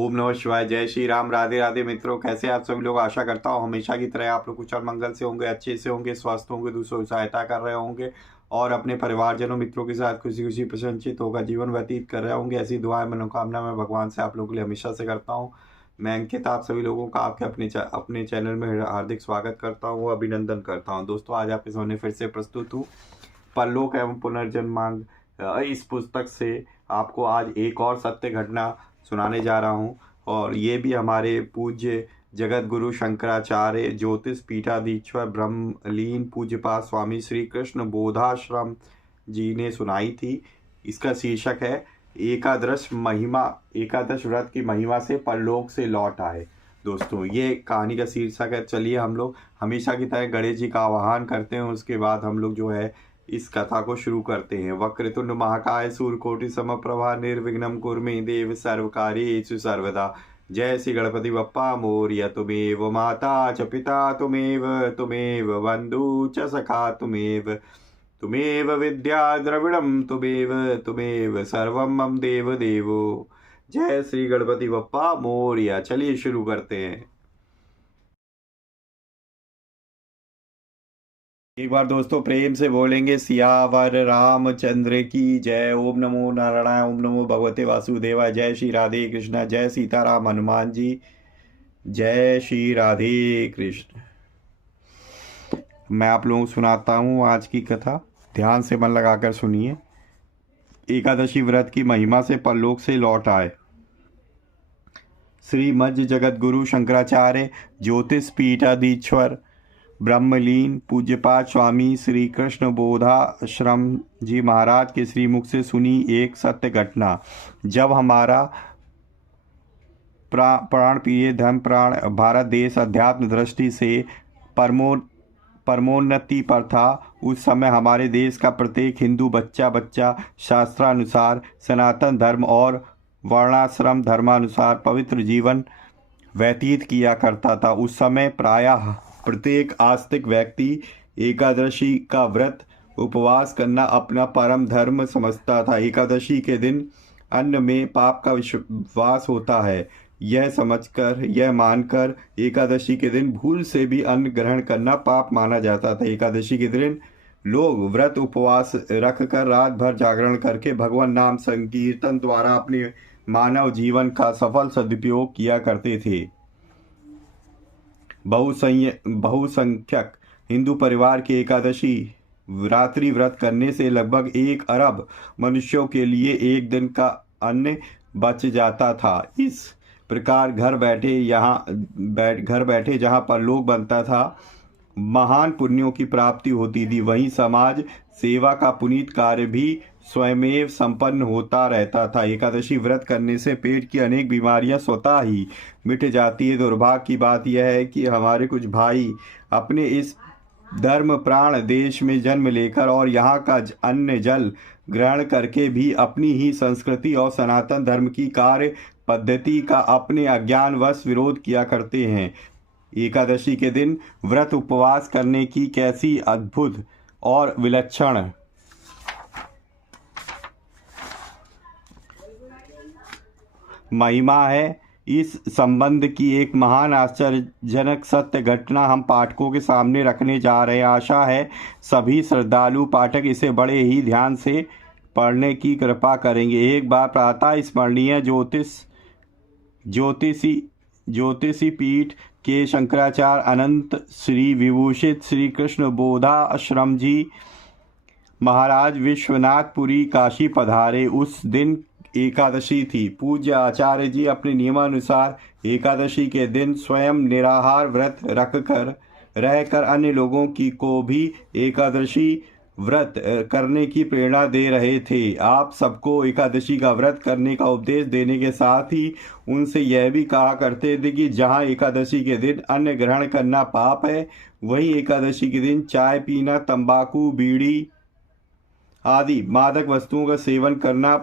ओम नमः शिवाय। जय श्री राम। राधे राधे मित्रों, कैसे आप सभी लोग। आशा करता हूँ हमेशा की तरह आप लोग कुशल मंगल से होंगे, अच्छे से होंगे, स्वस्थ होंगे, दूसरों की सहायता कर रहे होंगे और अपने परिवारजनों मित्रों के साथ खुशी खुशी प्रसन्नचित होकर जीवन व्यतीत कर रहे होंगे। ऐसी दुआएं मनोकामना मैं भगवान से आप लोगों के लिए हमेशा से करता हूँ। मैं अंकित आप सभी लोगों का आपके अपने चैनल में हार्दिक स्वागत करता हूँ, अभिनंदन करता हूँ। दोस्तों, आज आपके सामने फिर से प्रस्तुत हूँ परलोक एवं पुनर्जन्मांग इस पुस्तक से आपको आज एक और सत्य घटना सुनाने जा रहा हूँ। और ये भी हमारे पूज्य जगत गुरु शंकराचार्य ज्योतिष पीठाधीश्वर ब्रह्मलीन पूज्यपाद स्वामी श्री कृष्ण बोधाश्रम जी ने सुनाई थी। इसका शीर्षक है एकादश व्रत की महिमा से परलोक से लौट आए। दोस्तों, ये कहानी का शीर्षक है। चलिए हम लोग हमेशा की तरह गणेश जी का आवाहन करते हैं, उसके बाद हम लोग जो है इस कथा को शुरू करते हैं। वक्रतुंड महाकाय सूर्यकोटि समप्रभा निर्विघ्नं कुरु मे देव सर्वकार्येषु सर्वदा। जय श्री गणपति बप्पा मोरया। तुमेव माता च पिता तुमेव बंधु च सखा तुमेव विद्या द्रविड़ं तुमेव सर्वं मम देव देवो। जय श्री गणपति बप्पा मोरया। चलिए शुरू करते हैं। एक बार दोस्तों प्रेम से बोलेंगे सियावर रामचंद्र की जय। ओम नमो नारायण, ओम नमो भगवते वासुदेवाय। जय श्री राधे कृष्ण, जय सीताराम हनुमान जी, जय श्री राधे कृष्ण। मैं आप लोगों को सुनाता हूँ आज की कथा, ध्यान से मन लगाकर सुनिए। एकादशी व्रत की महिमा से परलोक से लौट आए। श्री मध्य जगत गुरु शंकराचार्य ज्योतिष पीठाधीश्वर ब्रह्मलीन पूज्यपाद स्वामी श्री कृष्ण बोधाश्रम जी महाराज के श्रीमुख से सुनी एक सत्य घटना। जब हमारा प्राण प्रिय धर्म प्राण भारत देश अध्यात्म दृष्टि से परमोन्नति पर था, उस समय हमारे देश का प्रत्येक हिंदू बच्चा शास्त्रानुसार सनातन धर्म और वर्णाश्रम धर्मानुसार पवित्र जीवन व्यतीत किया करता था। उस समय प्रायः प्रत्येक आस्तिक व्यक्ति एकादशी का व्रत उपवास करना अपना परम धर्म समझता था। एकादशी के दिन अन्न में पाप का विश्वास होता है। यह मानकर एकादशी के दिन भूल से भी अन्न ग्रहण करना पाप माना जाता था। एकादशी के दिन लोग व्रत उपवास रख कर रात भर जागरण करके भगवान नाम संकीर्तन द्वारा अपने मानव जीवन का सफल सदुपयोग किया करते थे। बहुसंख्यक हिंदू परिवार के एकादशी रात्रि व्रत करने से लगभग 1 अरब मनुष्यों के लिए एक दिन का अन्न बच जाता था। इस प्रकार घर बैठे जहाँ परलोक बनता था, महान पुण्यों की प्राप्ति होती थी। वहीं समाज सेवा का पुनीत कार्य भी स्वयमेव संपन्न होता रहता था। एकादशी व्रत करने से पेट की अनेक बीमारियां स्वतः ही मिट जाती है। दुर्भाग्य की बात यह है कि हमारे कुछ भाई अपने इस धर्म प्राण देश में जन्म लेकर और यहाँ का अन्न जल ग्रहण करके भी अपनी ही संस्कृति और सनातन धर्म की कार्य पद्धति का अपने अज्ञानवश विरोध किया करते हैं। एकादशी के दिन व्रत उपवास करने की कैसी अद्भुत और विलक्षण महिमा है, इस संबंध की एक महान आश्चर्यजनक सत्य घटना हम पाठकों के सामने रखने जा रहे हैं। आशा है सभी श्रद्धालु पाठक इसे बड़े ही ध्यान से पढ़ने की कृपा करेंगे। एक बार प्रातः स्मरणीय ज्योतिषी पीठ के शंकराचार्य अनंत श्री विभूषित श्री कृष्ण बोधाश्रम जी महाराज विश्वनाथपुरी काशी पधारे। उस दिन एकादशी थी। पूज्य आचार्य जी अपने नियमानुसार एकादशी के दिन स्वयं निराहार व्रत रहकर अन्य लोगों को भी एकादशी व्रत करने की प्रेरणा दे रहे थे। आप सबको एकादशी का व्रत करने का उपदेश देने के साथ ही उनसे यह भी कहा करते थे कि जहाँ एकादशी के दिन अन्न ग्रहण करना पाप है, वहीं एकादशी के दिन चाय पीना, तंबाकू, बीड़ी आदि मादक वस्तुओं का सेवन करना,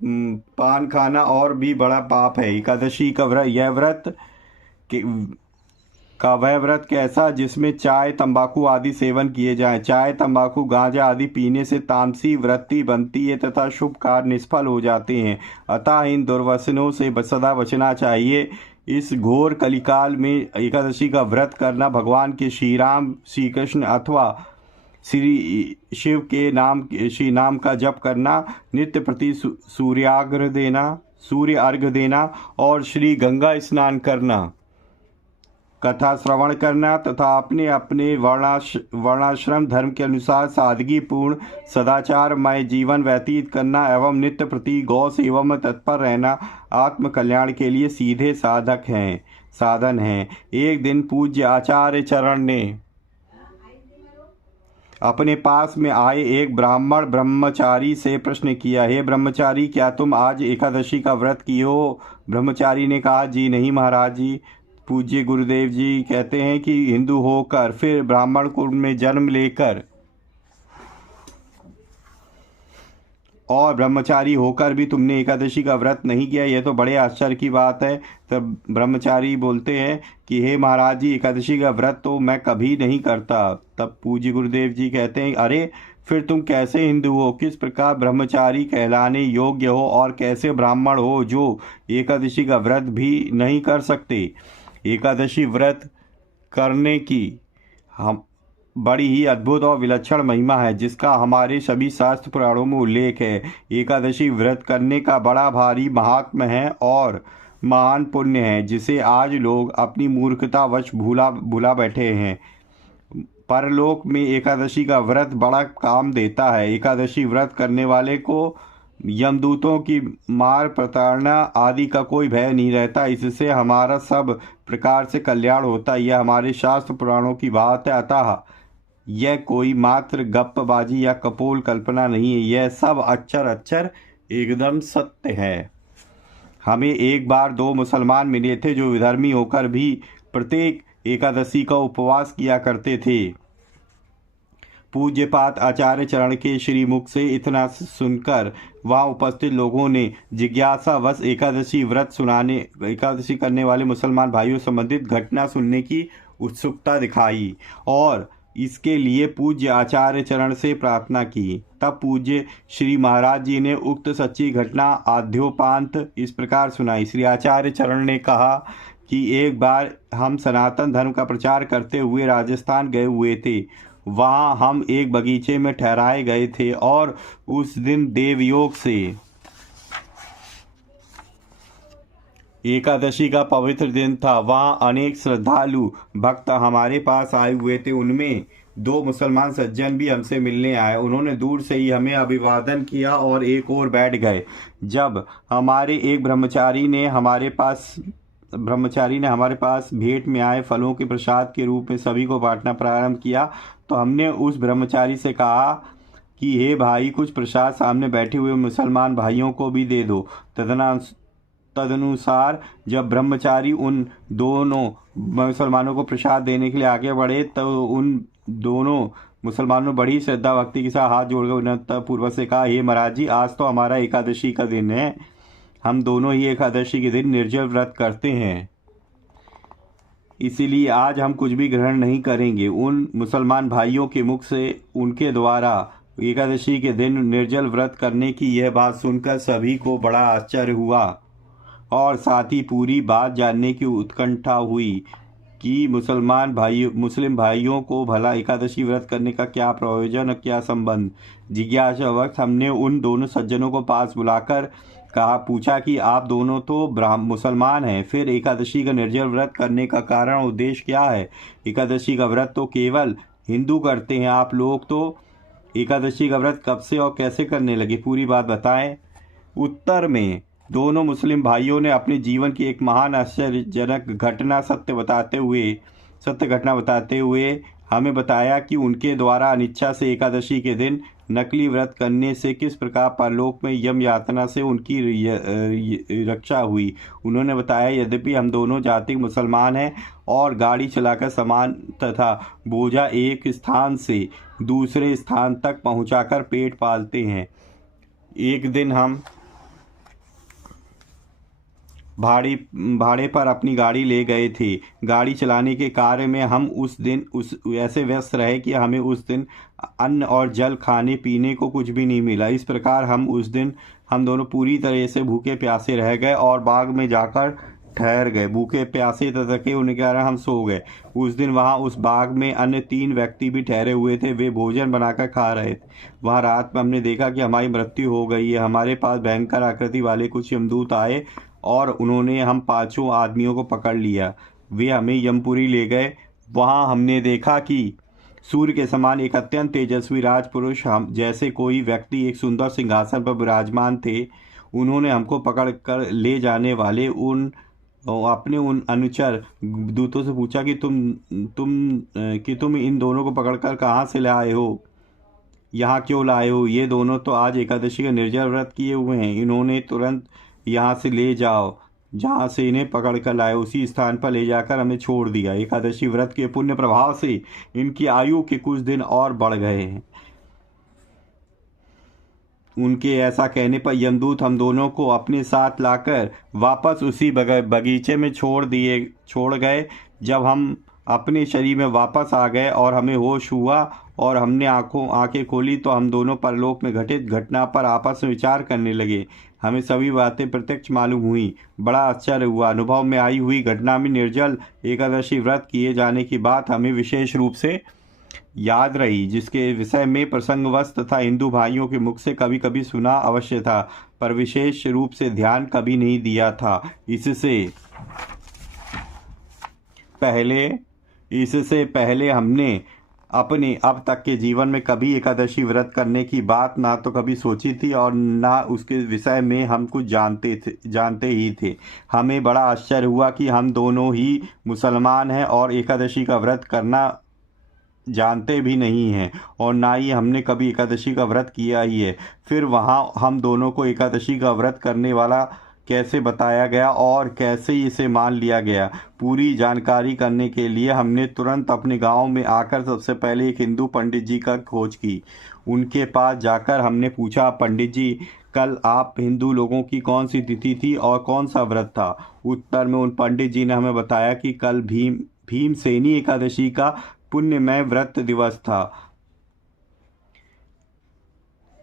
पान खाना और भी बड़ा पाप है। एकादशी का व्रत का वह व्रत कैसा जिसमें चाय तंबाकू आदि सेवन किए जाएं। चाय तंबाकू गांजा आदि पीने से तामसी वृत्ति बनती है तथा शुभ कार्य निष्फल हो जाते हैं। अतः इन दुर्व्यसनों से सदा बचना चाहिए। इस घोर कलिकाल में एकादशी का व्रत करना भगवान के श्री राम, श्री कृष्ण अथवा श्री शिव के नाम, श्री नाम का जप करना, नित्य प्रति सूर्य अर्घ देना और श्री गंगा स्नान करना, कथा श्रवण करना तथा अपने अपने वर्णाश्रम धर्म के अनुसार सादगी पूर्ण सदाचारमय जीवन व्यतीत करना एवं नित्य प्रति गौ सेवा में तत्पर रहना आत्म कल्याण के लिए सीधे साधन हैं। एक दिन पूज्य आचार्य चरण ने अपने पास में आए एक ब्राह्मण ब्रह्मचारी से प्रश्न किया, हे ब्रह्मचारी, क्या तुम आज एकादशी का व्रत किए हो? ब्रह्मचारी ने कहा, जी नहीं महाराज जी। पूज्य गुरुदेव जी कहते हैं कि हिंदू होकर फिर ब्राह्मण कुल में जन्म लेकर और ब्रह्मचारी होकर भी तुमने एकादशी का व्रत नहीं किया, यह तो बड़े आश्चर्य की बात है। तब ब्रह्मचारी बोलते हैं कि हे महाराज जी, एकादशी का व्रत तो मैं कभी नहीं करता। तब पूज्य गुरुदेव जी कहते हैं, अरे फिर तुम कैसे हिंदू हो? किस प्रकार ब्रह्मचारी कहलाने योग्य हो और कैसे ब्राह्मण हो जो एकादशी का व्रत भी नहीं कर सकते? एकादशी व्रत करने की हम बड़ी ही अद्भुत और विलक्षण महिमा है जिसका हमारे सभी शास्त्र पुराणों में उल्लेख है। एकादशी व्रत करने का बड़ा भारी महात्म्य है और महान पुण्य है जिसे आज लोग अपनी मूर्खतावश भूला बैठे हैं। परलोक में एकादशी का व्रत बड़ा काम देता है। एकादशी व्रत करने वाले को यमदूतों की मार प्रताड़ना आदि का कोई भय नहीं रहता। इससे हमारा सब प्रकार से कल्याण होता है। यह हमारे शास्त्र पुराणों की बात है। अतः यह कोई मात्र गप्पबाजी या कपोल कल्पना नहीं है, यह सब अक्षर एकदम सत्य है। हमें एक बार दो मुसलमान मिले थे जो विधर्मी होकर भी प्रत्येक एकादशी का उपवास किया करते थे। पूज्यपात आचार्य चरण के श्रीमुख से इतना सुनकर वहाँ उपस्थित लोगों ने जिज्ञासावश एकादशी करने वाले मुसलमान भाइयों संबंधित घटना सुनने की उत्सुकता दिखाई और इसके लिए पूज्य आचार्य चरण से प्रार्थना की। तब पूज्य श्री महाराज जी ने उक्त सच्ची घटना आद्योपांत इस प्रकार सुनाई। श्री आचार्य चरण ने कहा कि एक बार हम सनातन धर्म का प्रचार करते हुए राजस्थान गए हुए थे। वहाँ हम एक बगीचे में ठहराए गए थे और उस दिन देवयोग से एकादशी का पवित्र दिन था। वहाँ अनेक श्रद्धालु भक्त हमारे पास आए हुए थे। उनमें दो मुसलमान सज्जन भी हमसे मिलने आए। उन्होंने दूर से ही हमें अभिवादन किया और एक और बैठ गए। जब हमारे एक ब्रह्मचारी ने हमारे पास भेंट में आए फलों के प्रसाद के रूप में सभी को बांटना प्रारंभ किया तो हमने उस ब्रह्मचारी से कहा कि हे भाई, कुछ प्रसाद सामने बैठे हुए मुसलमान भाइयों को भी दे दो। तदनुसार जब ब्रह्मचारी उन दोनों मुसलमानों को प्रसाद देने के लिए आगे बढ़े तो उन दोनों मुसलमानों ने बड़ी श्रद्धा भक्ति के साथ हाथ जोड़कर विनम्रता पूर्वक से कहा, हे महाराज जी, आज तो हमारा एकादशी का दिन है। हम दोनों ही एकादशी के दिन निर्जल व्रत करते हैं, इसीलिए आज हम कुछ भी ग्रहण नहीं करेंगे। उन मुसलमान भाइयों के मुख से उनके द्वारा एकादशी के दिन निर्जल व्रत करने की यह बात सुनकर सभी को बड़ा आश्चर्य हुआ और साथ ही पूरी बात जानने की उत्कंठा हुई कि मुस्लिम भाइयों को भला एकादशी व्रत करने का क्या प्रयोजन और क्या संबंध। जिज्ञासा वक्त हमने उन दोनों सज्जनों को पास बुलाकर पूछा कि आप दोनों तो मुसलमान हैं, फिर एकादशी का निर्जल व्रत करने का कारण उद्देश्य क्या है? एकादशी का व्रत तो केवल हिंदू करते हैं, आप लोग तो एकादशी का व्रत कब से और कैसे करने लगे? पूरी बात बताएं। उत्तर में दोनों मुस्लिम भाइयों ने अपने जीवन की एक महान आश्चर्यजनक सत्य घटना बताते हुए हमें बताया कि उनके द्वारा अनिच्छा से एकादशी के दिन नकली व्रत करने से किस प्रकार परलोक में यम यातना से उनकी रक्षा हुई। उन्होंने बताया, यद्यपि हम दोनों जाति मुसलमान हैं और गाड़ी चलाकर सामान तथा बोझा एक स्थान से दूसरे स्थान तक पहुंचाकर पेट पालते हैं। एक दिन हम भाड़े पर अपनी गाड़ी ले गए थे। गाड़ी चलाने के कार्य में हम उस दिन ऐसे व्यस्त रहे कि हमें उस दिन अन्न और जल खाने पीने को कुछ भी नहीं मिला। इस प्रकार हम दोनों पूरी तरह से भूखे प्यासे रह गए और बाग में जाकर ठहर गए। भूखे प्यासे थके होने के कारण हम सो गए। उस दिन वहाँ उस बाग में अन्य 3 व्यक्ति भी ठहरे हुए थे। वे भोजन बनाकर खा रहे थे। वहाँ रात में हमने देखा कि हमारी मृत्यु हो गई है। हमारे पास भयंकर आकृति वाले कुछ यमदूत आए और उन्होंने हम 5 आदमियों को पकड़ लिया। वे हमें यमपुरी ले गए। वहाँ हमने देखा कि सूर्य के समान एक अत्यंत तेजस्वी राजपुरुष हम जैसे कोई व्यक्ति एक सुंदर सिंहासन पर विराजमान थे। उन्होंने हमको पकड़ कर ले जाने वाले अपने उन अनुचर दूतों से पूछा कि तुम इन दोनों को पकड़कर कहाँ से लाए हो, यहाँ क्यों लाए हो? ये दोनों तो आज एकादशी का निर्जल व्रत किए हुए हैं। इन्होंने तुरंत यहाँ से ले जाओ। जहाँ से इन्हें पकड़ कर लाए उसी स्थान पर ले जाकर हमें छोड़ दिया। एकादशी व्रत के पुण्य प्रभाव से इनकी आयु के कुछ दिन और बढ़ गए हैं। उनके ऐसा कहने पर यमदूत हम दोनों को अपने साथ लाकर वापस उसी बगीचे में छोड़ गए। जब हम अपने शरीर में वापस आ गए और हमें होश हुआ और हमने आंखें खोली तो हम दोनों परलोक में घटित घटना पर आपस में विचार करने लगे। हमें सभी बातें प्रत्यक्ष मालूम हुई। बड़ा आश्चर्य हुआ। अनुभव में आई हुई घटना में निर्जल एकादशी व्रत किए जाने की बात हमें विशेष रूप से याद रही, जिसके विषय में प्रसंगवश तथा हिंदू भाइयों के मुख से कभी कभी सुना अवश्य था, पर विशेष रूप से ध्यान कभी नहीं दिया था। इससे पहले हमने अपने अब तक के जीवन में कभी एकादशी व्रत करने की बात ना तो कभी सोची थी और ना उसके विषय में हम कुछ जानते ही थे। हमें बड़ा आश्चर्य हुआ कि हम दोनों ही मुसलमान हैं और एकादशी का व्रत करना जानते भी नहीं हैं और ना ही हमने कभी एकादशी का व्रत किया ही है। फिर वहाँ हम दोनों को एकादशी का व्रत करने वाला कैसे बताया गया और कैसे इसे मान लिया गया, पूरी जानकारी करने के लिए हमने तुरंत अपने गांव में आकर सबसे पहले एक हिंदू पंडित जी का खोज की। उनके पास जाकर हमने पूछा, पंडित जी, कल आप हिंदू लोगों की कौन सी तिथि थी और कौन सा व्रत था? उत्तर में उन पंडित जी ने हमें बताया कि कल भीमसेनी एकादशी का पुण्यमय व्रत दिवस था।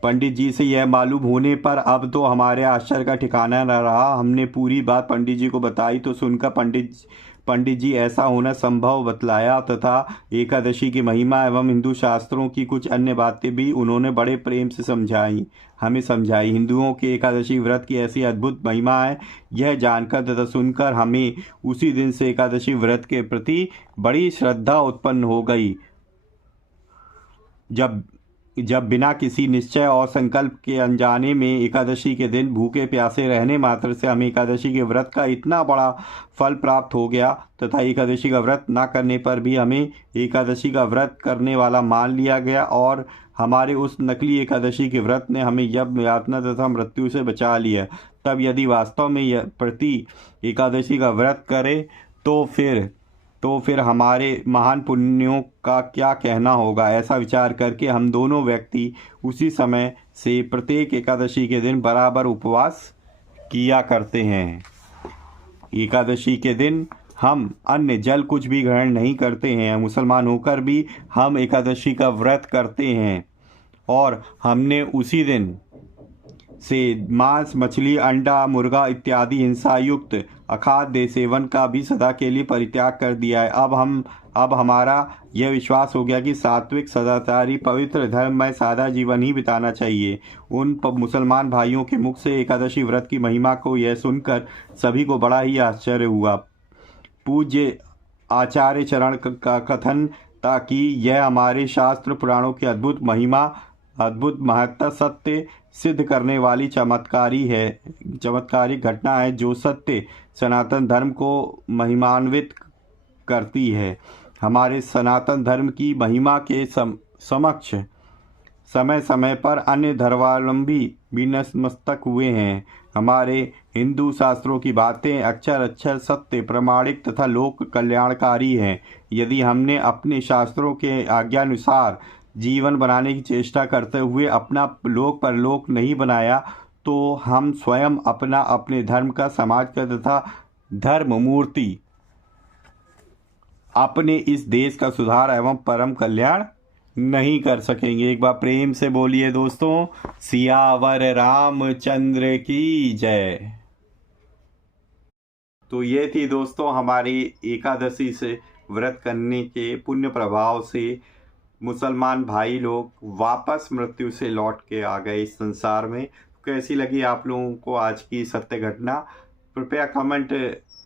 पंडित जी से यह मालूम होने पर अब तो हमारे आश्चर्य का ठिकाना न रहा। हमने पूरी बात पंडित जी को बताई तो सुनकर पंडित जी ऐसा होना संभव बतलाया तथा एकादशी की महिमा एवं हिंदू शास्त्रों की कुछ अन्य बातें भी उन्होंने बड़े प्रेम से हमें समझाई। हिंदुओं के एकादशी व्रत की ऐसी अद्भुत महिमा है, यह जानकर तथा सुनकर हमें उसी दिन से एकादशी व्रत के प्रति बड़ी श्रद्धा उत्पन्न हो गई। जब बिना किसी निश्चय और संकल्प के अनजाने में एकादशी के दिन भूखे प्यासे रहने मात्र से हमें एकादशी के व्रत का इतना बड़ा फल प्राप्त हो गया तथा एकादशी का व्रत न करने पर भी हमें एकादशी का व्रत करने वाला मान लिया गया और हमारे उस नकली एकादशी के व्रत ने हमें यज्ञ यातना तथा मृत्यु से बचा लिया। तब यदि वास्तव में प्रति एकादशी का व्रत करें तो फिर हमारे महान पुण्यों का क्या कहना होगा। ऐसा विचार करके हम दोनों व्यक्ति उसी समय से प्रत्येक एकादशी के दिन बराबर उपवास किया करते हैं। एकादशी के दिन हम अन्य जल कुछ भी ग्रहण नहीं करते हैं। मुसलमान होकर भी हम एकादशी का व्रत करते हैं और हमने उसी दिन से मांस, मछली, अंडा, मुर्गा इत्यादि हिंसा युक्त अखाद्य सेवन का भी सदा के लिए परित्याग कर दिया है। अब हमारा यह विश्वास हो गया कि सात्विक, सदाचारी, पवित्र धर्म में सादा जीवन ही बिताना चाहिए। उन मुसलमान भाइयों के मुख से एकादशी व्रत की महिमा को यह सुनकर सभी को बड़ा ही आश्चर्य हुआ। पूज्य आचार्य चरण का कथन था कि यह हमारे शास्त्र पुराणों की अद्भुत महत्ता सत्य सिद्ध करने वाली चमत्कारिक घटना है, जो सत्य सनातन धर्म को महिमान्वित करती है। हमारे सनातन धर्म की महिमा के समक्ष समय समय पर अन्य धर्मावलंबी भी नतमस्तक हुए हैं। हमारे हिंदू शास्त्रों की बातें अक्षर सत्य, प्रामाणिक तथा लोक कल्याणकारी हैं। यदि हमने अपने शास्त्रों के आज्ञानुसार जीवन बनाने की चेष्टा करते हुए अपना लोक परलोक नहीं बनाया तो हम स्वयं अपना, अपने धर्म का, समाज का तथा धर्म मूर्ति अपने इस देश का सुधार एवं परम कल्याण नहीं कर सकेंगे। एक बार प्रेम से बोलिए दोस्तों, सियावर रामचंद्र की जय। तो ये थी दोस्तों हमारी एकादशी से व्रत करने के पुण्य प्रभाव से मुसलमान भाई लोग वापस मृत्यु से लौट के आ गए इस संसार में। कैसी लगी आप लोगों को आज की सत्य घटना, कृपया कमेंट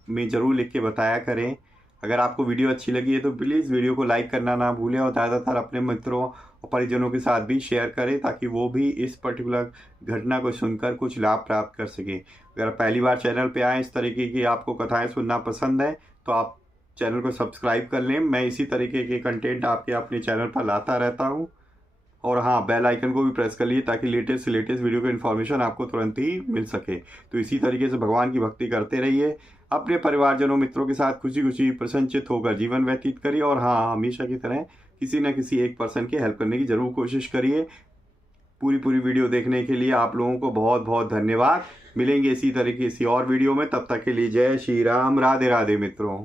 में ज़रूर लिख के बताया करें। अगर आपको वीडियो अच्छी लगी है तो प्लीज़ वीडियो को लाइक करना ना भूलें और ज़्यादातर अपने मित्रों और परिजनों के साथ भी शेयर करें ताकि वो भी इस पर्टिकुलर घटना को सुनकर कुछ लाभ प्राप्त कर सकें। अगर पहली बार चैनल पे आएँ, इस तरीके की आपको कथाएं सुनना पसंद है तो आप चैनल को सब्सक्राइब कर लें। मैं इसी तरीके के कंटेंट आपके अपने चैनल पर लाता रहता हूँ। और हाँ, बेल आइकन को भी प्रेस कर लीजिए ताकि लेटेस्ट से लेटेस्ट वीडियो का इन्फॉर्मेशन आपको तुरंत ही मिल सके। तो इसी तरीके से भगवान की भक्ति करते रहिए, अपने परिवारजनों मित्रों के साथ खुशी खुशी प्रसन्नचित होकर जीवन व्यतीत करिए। और हाँ, हमेशा की तरह किसी न किसी एक पर्सन की हेल्प करने की ज़रूर कोशिश करिए। पूरी वीडियो देखने के लिए आप लोगों को बहुत बहुत धन्यवाद। मिलेंगे इसी तरीके किसी और वीडियो में, तब तक के लिए जय श्री राम, राधे राधे मित्रों।